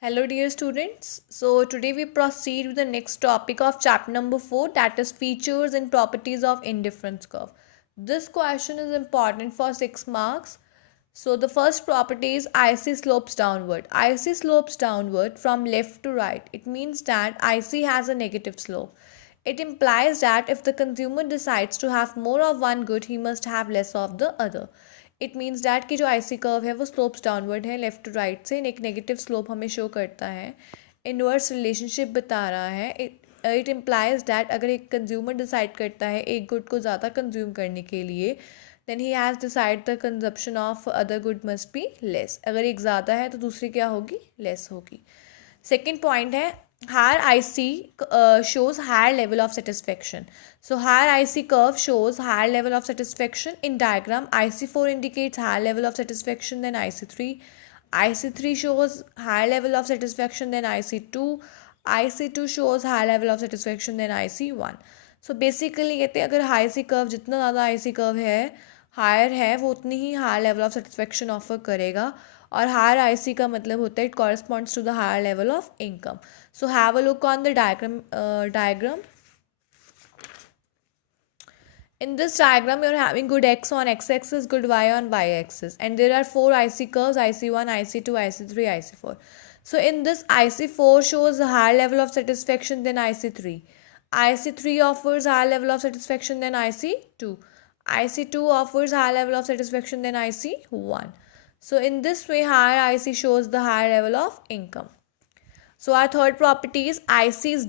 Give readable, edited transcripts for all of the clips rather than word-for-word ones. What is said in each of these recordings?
Hello dear students. So today we proceed with the next topic of chapter number 4, that is features and properties of indifference curve. This question is important for 6 marks. So the first property is IC slopes downward. IC slopes downward from left to right. It means that IC has a negative slope. It implies that if the consumer decides to have more of one good, he must have less of the other. It means that कि जो IC curve है वो slopes downward है left to right से एक negative slope हमें show करता है इनवर्स रिलेशनशिप बता रहा है इट इम्प्लाइज डैट अगर एक कंज्यूमर डिसाइड करता है एक गुड को ज़्यादा कंज्यूम करने के लिए then he has decide the consumption of other good must be less अगर एक ज़्यादा है तो दूसरी क्या होगी लेस होगी सेकेंड पॉइंट है higher IC shows higher level of satisfaction. So higher IC curve shows higher level of satisfaction. In diagram, IC4 indicates higher level of satisfaction than IC3. IC3 shows higher level of satisfaction than IC2. IC2 shows higher level of satisfaction than IC1. So basically कहते हैं अगर IC curve जितना ज़्यादा IC curve है higher है वो उतनी ही higher level of satisfaction offer करेगा और हायर आईसी का मतलब होता है it corresponds to the higher level of income. So have a look on the diagram. In this diagram, you're having good x on x-axis, good y on y-axis. And there are 4 IC curves, IC1, IC2, IC3, IC4. So in this, IC4 shows a higher level of satisfaction than IC3. IC3 offers higher level of satisfaction than IC2. IC2 offers higher level of satisfaction than IC1. So in this way, higher IC shows the higher level of income. So our third property is ICs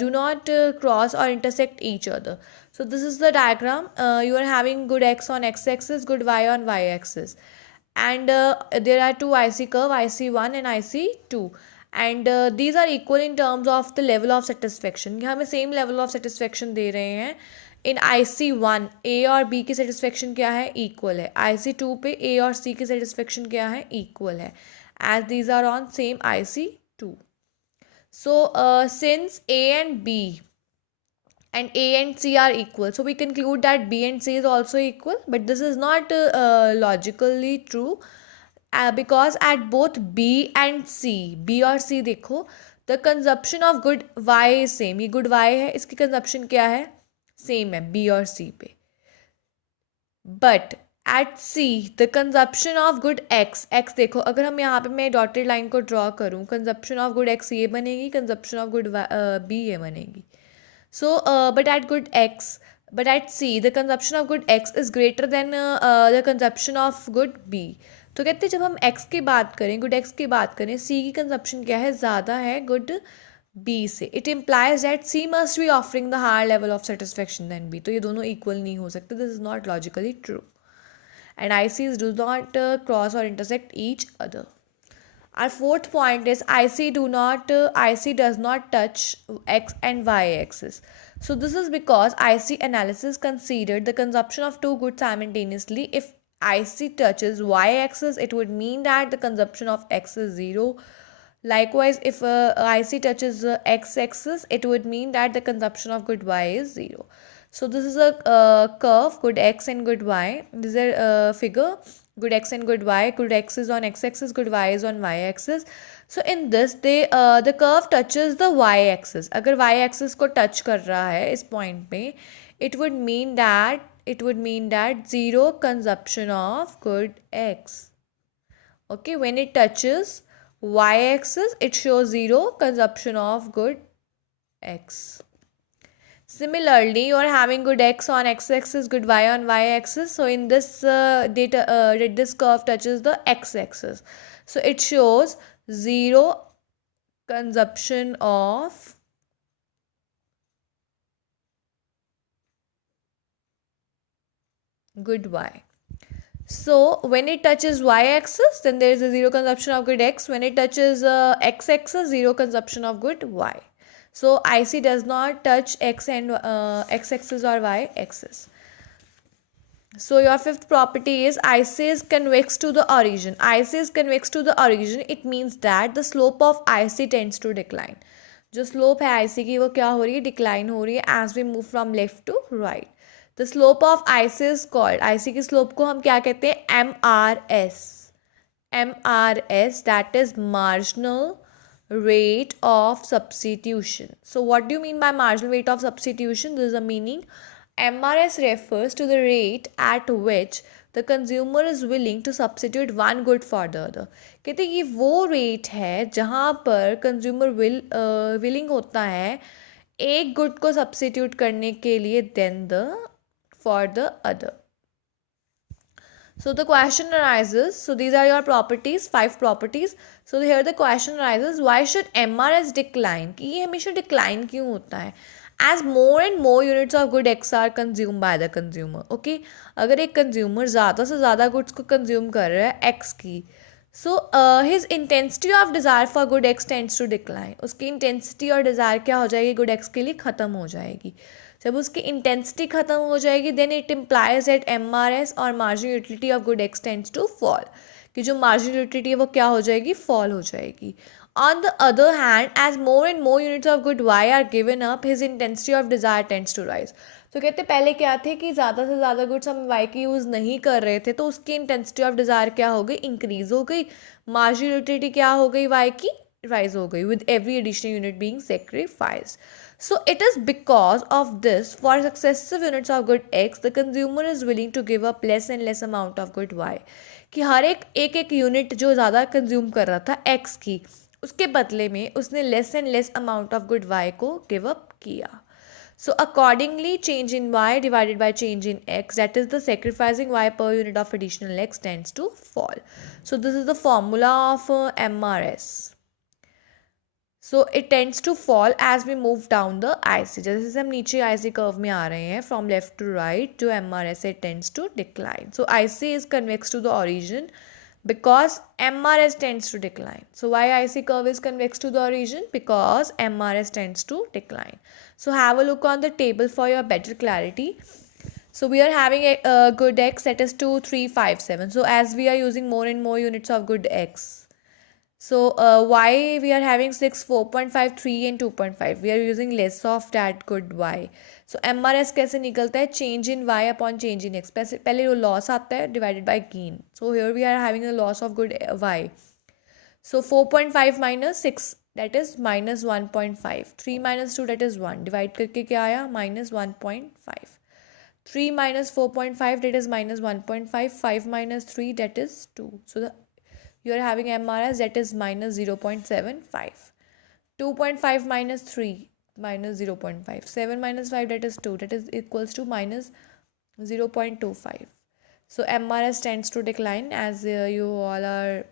do not cross or intersect each other. So this is the diagram. You are having good x on x-axis, good y on y-axis. And there are two IC curve, IC1 and IC2. And these are equal in terms of the level of satisfaction. यहाँ हमें same level of satisfaction दे रहे हैं. इन IC1 A और B की satisfaction क्या है equal है. IC2 पे A और C की satisfaction क्या है equal है. As these are on same IC2. So since A and B and A and C are equal, so we conclude that B and C is also equal, but this is not logically true because at both B and C, B और C देखो, the consumption of good Y is same. ये good Y है, इसकी consumption क्या है same है B और C पे. But at C the consumption of good x देखो अगर हम यहाँ पे मैं डॉटेड लाइन को ड्रॉ करूँ कंजप्शन ऑफ गुड x ये बनेगी कंजप्शन ऑफ गुड b ये बनेगी सो but at C the consumption of good x is greater than the consumption of good b. तो कहते हैं जब हम x की बात करें गुड x की बात करें C की कंजप्शन क्या है ज़्यादा है गुड B से. It implies that C must be offering the higher level of satisfaction than B. तो ये दोनों इक्वल नहीं हो सकते. This is not logically true. And ICs do not cross or intersect each other. Our fourth point is IC does not touch x and y axis. So this is because IC analysis considered the consumption of two goods simultaneously. If IC touches y axis, it would mean that the consumption of x is 0. Likewise, if IC touches x axis, it would mean that the consumption of good y is 0. So this is a curve, good x and good y. This is a figure, good x and good y. Good x is on x-axis, good y is on y-axis. So in this, the curve touches the y-axis. अगर y-axis को touch कर रहा है इस point पे, it would mean that zero consumption of good x. Okay, when it touches y-axis, it shows zero consumption of good x. Similarly, you are having good x on x-axis, good y on y-axis. So in this this curve touches the x-axis. So it shows zero consumption of good y. So when it touches y-axis, then there is a zero consumption of good x. When it touches x-axis, zero consumption of good y. So IC does not touch x and x-axis or y-axis. So your fifth property is IC is convex to the origin. IC is convex to the origin. It means that the slope of IC tends to decline. जो slope है IC की वो क्या हो रही है decline हो रही है as we move from left to right. The slope of IC is called, IC की slope को हम क्या कहते हैं MRS. MRS, that is marginal rate of substitution. So what do you mean by marginal rate of substitution? This is the meaning. MRS refers to the rate at which the consumer is willing to substitute one good for the other. कहते हैं ये वो rate है जहाँ पर consumer willing होता है एक गुड को सब्सिट्यूट करने के लिए then the for the other. So the question arises, so these are your properties, 5 properties. So here the question arises, why should MRS decline? कि ये हमेशा decline क्यों होता है? As more and more units of good X are consumed by the consumer. Okay, अगर एक consumer ज़्यादा से ज़्यादा goods को consume कर रहा है X की, so his intensity of desire for good X tends to decline. उसकी intensity और desire क्या हो जाएगी good X के लिए ख़त्म हो जाएगी. जब उसकी इंटेंसिटी खत्म हो जाएगी then it implies that MRS और marginal utility of good X tends to fall, कि जो मार्जिनल यूटिलिटी है वो क्या हो जाएगी, फॉल हो जाएगी. On the other hand, as more and more units of good Y are given up, his intensity of desire tends to rise. तो कहते पहले क्या थे कि ज़्यादा से ज़्यादा गुड्स हम वाई की यूज़ नहीं कर रहे थे तो उसकी इंटेंसिटी ऑफ डिज़ायर क्या हो गई, इंक्रीज हो गई. मार्जिनल यूटिलिटी क्या हो गई, वाई की rise हो गई with every additional unit being sacrificed. So it is because of this, for successive units of good X, the consumer is willing to give up less and less amount of good Y. कि हर एक unit जो ज़्यादा consume कर रहा था X की, उसके बदले में उसने less and less amount of good Y को गिव अप किया. So accordingly, change in Y divided by change in X, that is the sacrificing Y per unit of additional X, tends to fall. So this is the formula of MRS. So it tends to fall as we move down the IC. जैसे जैसे हम नीचे IC curve में आ रहे हैं from left to right, जो MRS it tends to decline. So IC is convex to the origin because MRS tends to decline. So why IC curve is convex to the origin? Because MRS tends to decline. So have a look on the table for your better clarity. So we are having a good X, that is 2, 3, 5, 7. So as we are using more and more units of good X, so Y we are having 6, 4.5, 3 and 2.5. We are using less of that good Y. So MRS कैसे निकलता है, change in Y upon change in X. पहले वो loss आता है divided by gain. So here we are having a loss of good Y. So 4.5 minus 6, that is minus 1.5. 3 minus 2, that is 1. Divide करके क्या आया, minus 1.5. 3 minus 4.5, that is minus 1.5. 5 minus 3, that is 2. So you are having MRS, that is minus 0.75. 2.5 minus 3, minus 0.5. 7 minus 5, that is 2. That is equals to minus 0.25. So MRS tends to decline as you all are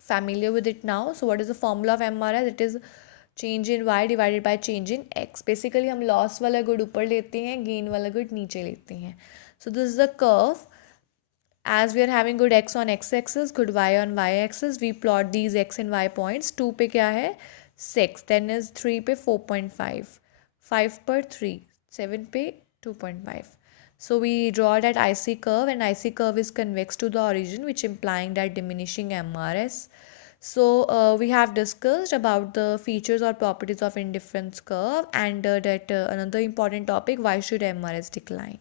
familiar with it now. So what is the formula of MRS? It is change in Y divided by change in X. Basically हम loss वाला good ऊपर लेते हैं, gain वाला good नीचे लेते हैं. So this is the curve. As we are having good X on X axis, good Y on Y axis, we plot these X and Y points. 2 पे क्या है, 6, then is 3 पे 4.5, 5 पर 3, 7 पे 2.5. So we draw that IC curve, and IC curve is convex to the origin, which implying that diminishing MRS. So we have discussed about the features or properties of indifference curve, and that another important topic, why should MRS decline.